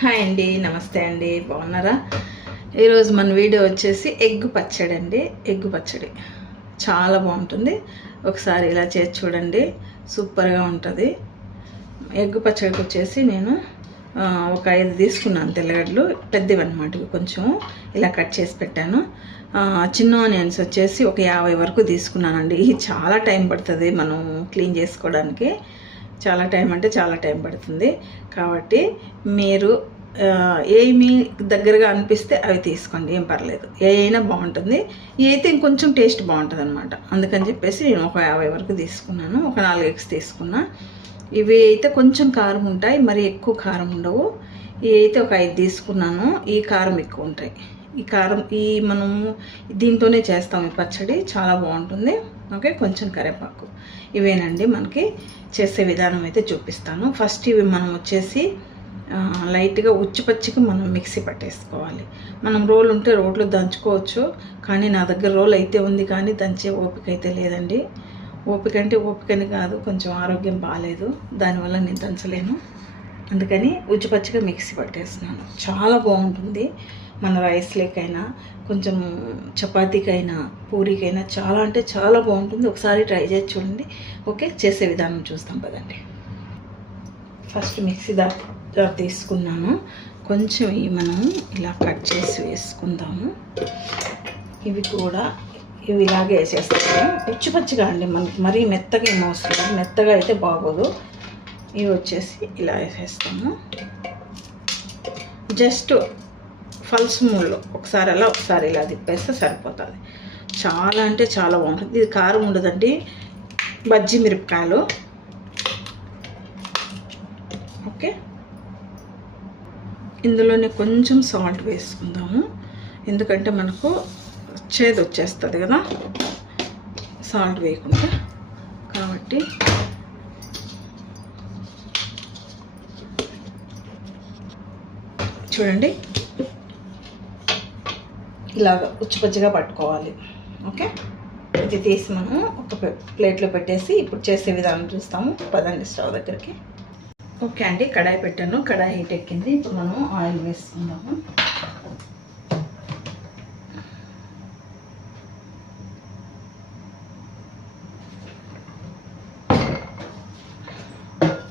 Hi అండి నమస్తే అండి బాగున్నారా? ఈరోజు మన వీడియో వచ్చేసి ఎగ్ పచ్చడి అండి. ఎగ్ పచ్చడి చాలా బాగుంటుంది. ఒకసారి ఇలా చేసి చూడండి సూపర్గా ఉంటుంది. ఎగ్ పచ్చడికి వచ్చేసి నేను ఒక ఐదు తీసుకున్నాను తెల్లగడ్డలు పెద్దవి అనమాట కొంచెం. ఇలా కట్ చేసి పెట్టాను. చిన్న ఆనియన్స్ వచ్చేసి ఒక యాభై వరకు తీసుకున్నానండి. ఇది చాలా టైం పడుతుంది మనం క్లీన్ చేసుకోవడానికి. చాలా టైం అంటే చాలా టైం పడుతుంది. కాబట్టి మీరు ఏ మీ దగ్గరగా అనిపిస్తే అవి తీసుకోండి. ఏం పర్లేదు. ఏ అయినా బాగుంటుంది. ఏ అయితే ఇంకొంచెం టేస్ట్ బాగుంటుంది అనమాట అందుకని చెప్పేసి నేను ఒక యాభై వరకు తీసుకున్నాను. ఒక నాలుగు ఎగ్స్ తీసుకున్నా. ఇవి అయితే కొంచెం కారం ఉంటాయి. మరి ఎక్కువ కారం ఉండవు. ఇవి అయితే ఒక ఐదు తీసుకున్నాను. ఈ కారం ఎక్కువ ఉంటాయి. ఈ కారం ఈ మనము దీంతోనే చేస్తాం ఈ పచ్చడి. చాలా బాగుంటుంది. ఓకే కొంచెం కరివేపాకు. ఇవేనండి మనకి చేసే విధానం అయితే చూపిస్తాను. ఫస్ట్ ఇవి మనం వచ్చేసి లైట్గా ఉచ్చిపచ్చికి మనం మిక్సీ పట్టేసుకోవాలి. మనం రోల్ ఉంటే రోట్లో దంచుకోవచ్చు. కానీ నా దగ్గర రోల్ అయితే ఉంది కానీ దంచే ఓపిక అయితే లేదండి. ఓపిక అంటే ఓపికని కాదు కొంచెం ఆరోగ్యం బాగాలేదు దానివల్ల నేను దంచలేను. అందుకని ఉచ్చిపచ్చిగా మిక్సీ పట్టేస్తున్నాను. చాలా బాగుంటుంది. మన రైస్ లేకైనా కొంచెం చపాతీకైనా పూరీకైనా చాలా అంటే చాలా బాగుంటుంది. ఒకసారి ట్రై చేసి చూడండి. ఓకే? చేసే విధానం చూస్తాం పదండి. ఫస్ట్ మిక్సీ దా తీసుకున్నాను. కొంచెం ఇవి మనం ఇలా కట్ చేసి వేసుకుందాము. ఇవి కూడా ఇవి ఇలాగే వేసేస్తాము పిచ్చి పచ్చిగా అండి. మనకి మరీ మెత్తగా ఏం అవసరం మెత్తగా అయితే బాగోదు. ఇవి వచ్చేసి ఇలా వేసేస్తాము జస్ట్ ఫల్స్ మూల్లో ఒకసారి అలా ఒకసారి ఇలా తిప్పేస్తే సరిపోతుంది. చాలా అంటే చాలా బాగుంటుంది. ఇది కారం ఉండదండి. బజ్జి మిరపకాయలు. ఓకే. ఇందులోనే కొంచెం సాల్ట్ వేసుకుందాము. ఎందుకంటే మనకు చేదు వచ్చేస్తుంది కదా. సాల్ట్ వేయకుండా. కాబట్టి చూడండి. ఇలాగ పుచ్చిపచ్చిగా పట్టుకోవాలి. ఓకే? ఇది తీసి మనం ఒక ప్లేట్లో పెట్టేసి ఇప్పుడు చేసే విధానం చూస్తాము. పదండి స్టవ్ దగ్గరికి. ఓకే అండి కడాయి పెట్టాను. కడాయి హీట్ ఎక్కింది. ఇప్పుడు మనం ఆయిల్ వేసుకుందాము.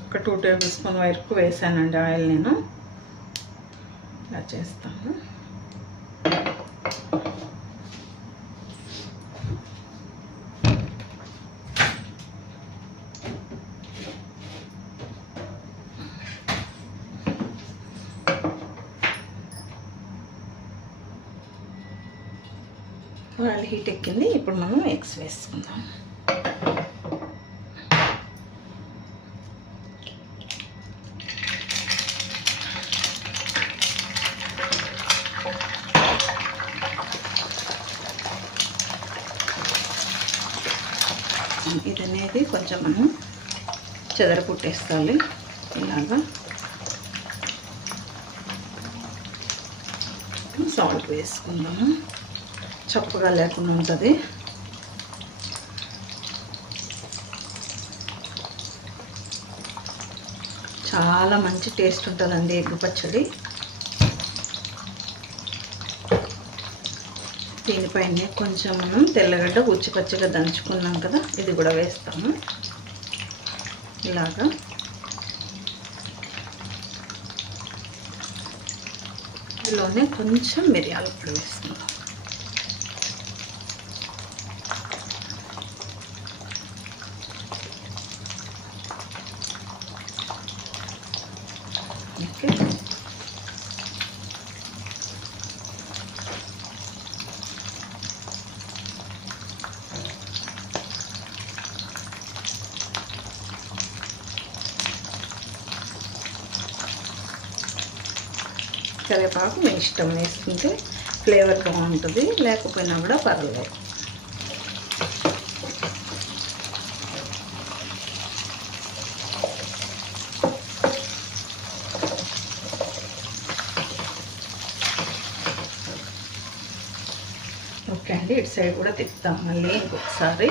ఒక టూ టేబుల్ స్పూన్ వరకు వేసానండి ఆయిల్ నేను. ఇలా చేస్తాను. ఆయిల్ హీట్ ఎక్కింది. ఇప్పుడు మనం ఎగ్స్ వేసుకుందాం. ఇది అనేది కొంచెం మనం చెదర పుట్టేసుకోవాలి ఇలాగా. సాల్ట్ వేసుకుందాము. చప్పగా లేకుండా ఉంటుంది. చాలా మంచి టేస్ట్ ఉంటుందండి ఎగ్గు పచ్చడి. దీనిపైనే కొంచెం మనం తెల్లగడ్డ ఉచ్చి పచ్చిగా దంచుకున్నాం కదా ఇది కూడా వేస్తాము. ఇలాగా. ఇందులోనే కొంచెం మిరియాల పొడి వేస్తున్నాం. కరివేపాకు మీ ఇష్టం వేసుకుంటే ఫ్లేవర్ బాగుంటుంది లేకపోయినా కూడా పర్వాలేదు ఓకే అండి ఇటు సైడ్ కూడా తిప్పుతాం మళ్ళీ ఇంకొకసారి.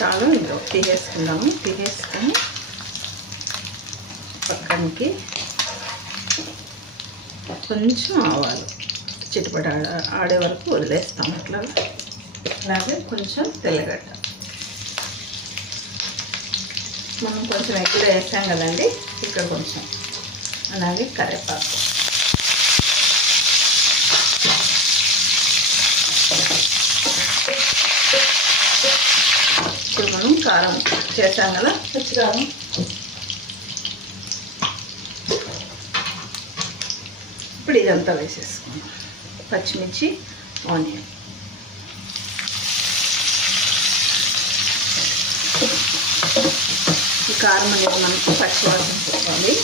చాలు ఇందులో తీసేసుకుందాము తీసేసుకొని పక్కనికి కొంచెం ఆవాలు. చిట్టుపడి ఆడే వరకు వదిలేస్తాం అట్లా. అలాగే కొంచెం తెల్లగడ్డ. మనం కొంచెం ఎక్కువ వేసాం కదండి ఇక్కడ కొంచెం. అలాగే కరివేపాకు ఇప్పుడు మనం కారం చేసాం కదా? పచ్చికారం ఇప్పుడు ఇదంతా వేసేసుకుందాం పచ్చిమిర్చి ఆనియన్. ఈ కారం అనేది మనకి పచ్చివాసన పోవాలి.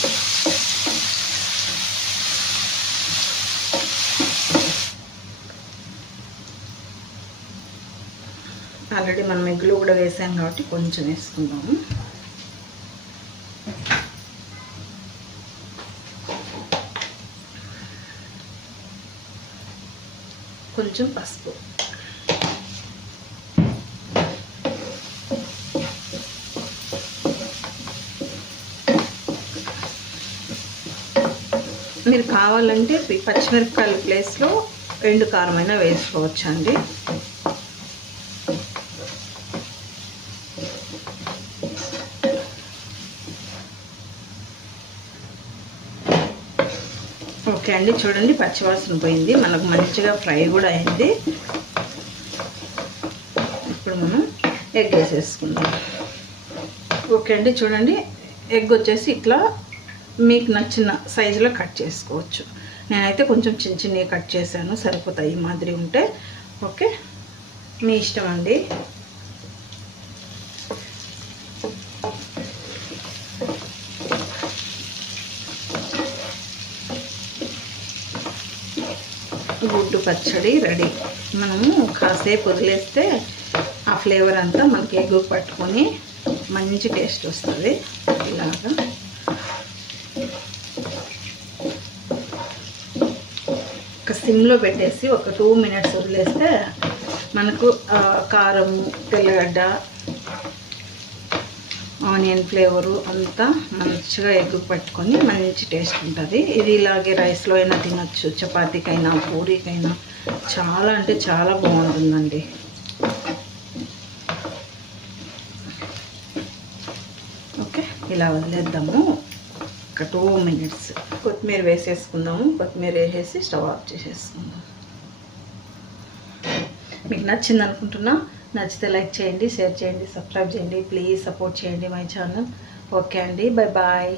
ఆల్రెడీ మనం ఎగ్గులు కూడా వేసాం కాబట్టి కొంచెం వేసుకుందాము. కొంచెం పసుపు. మీరు కావాలంటే పచ్చిమిరపకాయల ప్లేస్లో ఎండు కారమైనా వేసుకోవచ్చు ఓకే అండి చూడండి పచ్చివాసన పోయింది. మనకు మంచిగా ఫ్రై కూడా అయింది. ఇప్పుడు మనం ఎగ్ వేసేసుకుందాం. ఓకే అండి చూడండి. ఎగ్ వచ్చేసి ఇట్లా మీకు నచ్చిన సైజులో కట్ చేసుకోవచ్చు. నేనైతే కొంచెం చిన్న చిన్నవి కట్ చేశాను. సరిపోతాయి ఈ మాదిరి ఉంటే. ఓకే? మీ ఇష్టం అండి. గుడ్డు పచ్చడి రెడీ. మనము కాసేపు వదిలేస్తే ఆ ఫ్లేవర్ అంతా మనకి ఎగ్గు పట్టుకొని మంచి టేస్ట్ వస్తుంది. ఇలాగా. ఒక సిమ్లో పెట్టేసి ఒక టూ మినిట్స్ వదిలేస్తే మనకు కారము కారం తెల్లగడ్డ ఆనియన్ ఫ్లేవరు అంతా మంచిగా ఎగ్గు పట్టుకొని మంచి టేస్ట్ ఉంటుంది. ఇది ఇలాగే రైస్లో అయినా తినచ్చు చపాతీకైనా పూరీకైనా. చాలా అంటే చాలా బాగుంటుందండి. ఓకే ఇలా వదిలేద్దాము. ఒక టూ మినిట్స్. కొత్తిమీర వేసేసుకుందాము. కొత్తిమీర వేసేసి స్టవ్ ఆఫ్ చేసేసుకుందాం. మీకు నచ్చింది అనుకుంటున్నా నచ్చితే లైక్ చేయండి షేర్ చేయండి సబ్స్క్రైబ్ చేయండి ప్లీజ్ సపోర్ట్ చేయండి మై ఛానల్. ఓకే అండి బై బాయ్.